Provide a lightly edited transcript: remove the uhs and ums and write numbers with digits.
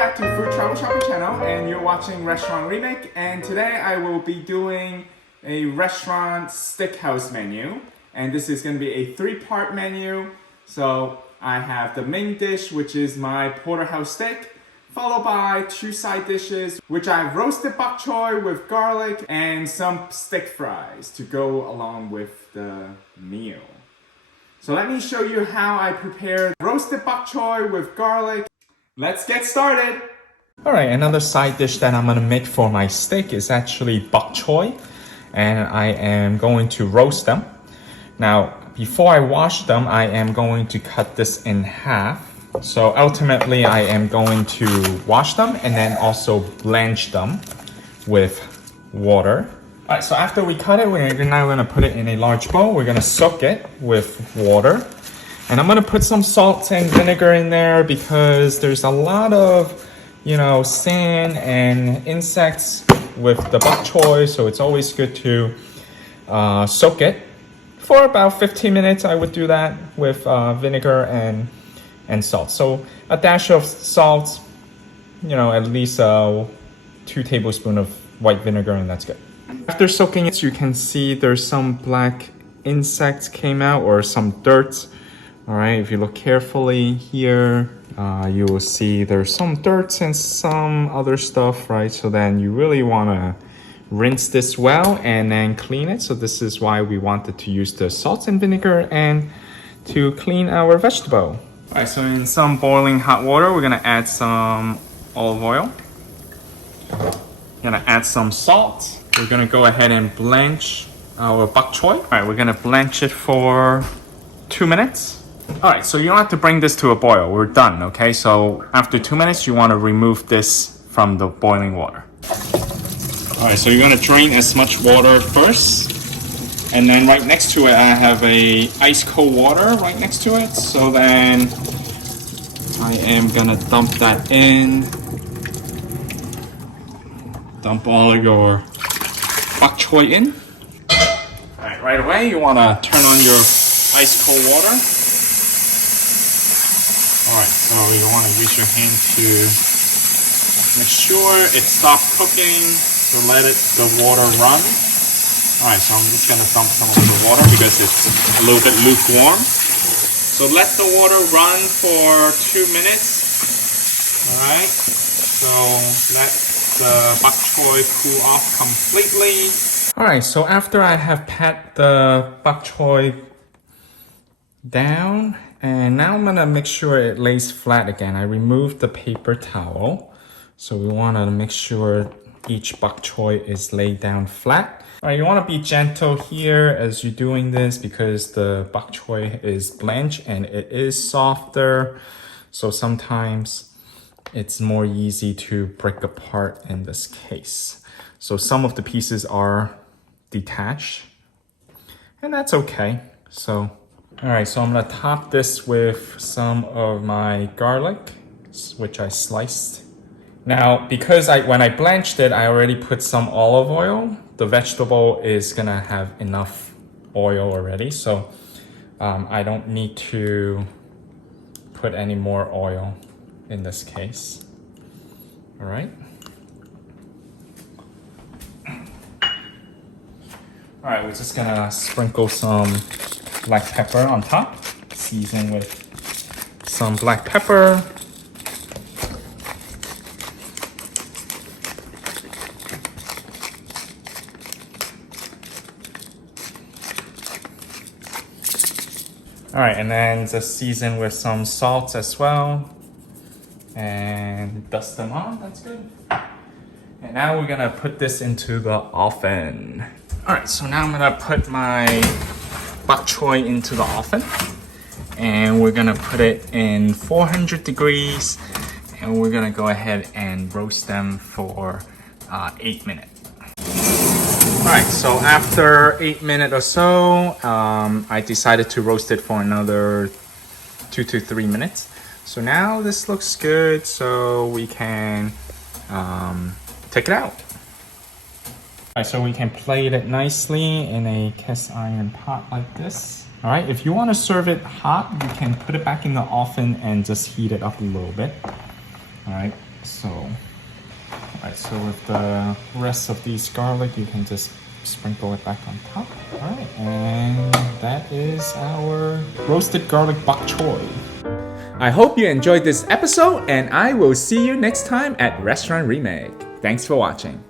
back to Food Travel Shopper channel, and you're watching Restaurant Remake, and today I will be doing a restaurant steakhouse menu, and this is going to be a three-part menu. So I have the main dish, which is my Porterhouse Steak, followed by two side dishes, which I have roasted bok choy with garlic and some steak fries to go along with the meal. So let me show you how I prepare roasted bok choy with garlic. Let's get started! Alright, another side dish that I'm gonna make for my steak is actually bok choy, and I am going to roast them. Now, before I wash them, I am going to cut this in half. So ultimately, I am going to wash them and then also blanch them with water. Alright, so after we cut it, we're now gonna put it in a large bowl. We're gonna soak it with water. And I'm gonna put some salt and vinegar in there because there's a lot of, sand and insects with the bok choy, so it's always good to soak it for about 15 minutes. I would do that with vinegar and salt. So a dash of salt, at least 2 tablespoons of white vinegar, and that's good. After soaking it, you can see there's some black insects came out, or some dirt. All right, if you look carefully here, you will see there's some dirt and some other stuff, right? So then you really want to rinse this well and then clean it. So this is why we wanted to use the salt and vinegar and to clean our vegetable. All right, so in some boiling hot water, we're gonna add some olive oil. Gonna add some salt. We're gonna go ahead and blanch our bok choy. All right, we're gonna blanch it for 2 minutes. All right, so you don't have to bring this to a boil. We're done, okay? So after 2 minutes, you want to remove this from the boiling water. All right, so you're gonna drain as much water first, and then right next to it, I have a ice cold water right next to it. So then I am gonna dump that in. Dump all of your bok choy in. All right, right away, you wanna turn on your ice cold water. Alright, so you want to use your hand to make sure it stops cooking, so let the water run. Alright, so I'm just going to dump some of the water because it's a little bit lukewarm. So let the water run for 2 minutes. Alright, so let the bok choy cool off completely. Alright, so after I have pat the bok choy down, and now I'm gonna make sure it lays flat again. I removed the paper towel, so we wanna make sure each bok choy is laid down flat. All right, you wanna be gentle here as you're doing this because the bok choy is blanched and it is softer, so sometimes it's more easy to break apart in this case. So some of the pieces are detached, and that's okay. So all right, so I'm gonna top this with some of my garlic, which I sliced. Now, because when I blanched it, I already put some olive oil. The vegetable is gonna have enough oil already, so I don't need to put any more oil in this case. All right. All right, we're just gonna sprinkle some black pepper on top, season with some black pepper. All right, and then just season with some salt as well, and dust them on. That's good. And now we're gonna put this into the oven. All right, so now I'm gonna put my bok choy into the oven, and we're gonna put it in 400 degrees, and we're gonna go ahead and roast them for 8 minutes. All right, so after 8 minutes or so, I decided to roast it for another 2 to 3 minutes. So now this looks good, so we can take it out. All right, so we can plate it nicely in a cast iron pot like this. All right, if you want to serve it hot, you can put it back in the oven and just heat it up a little bit. All right, So, alright, so with the rest of these garlic, you can just sprinkle it back on top. Alright, and that is our roasted garlic bok choy. I hope you enjoyed this episode, and I will see you next time at Restaurant Remake. Thanks for watching.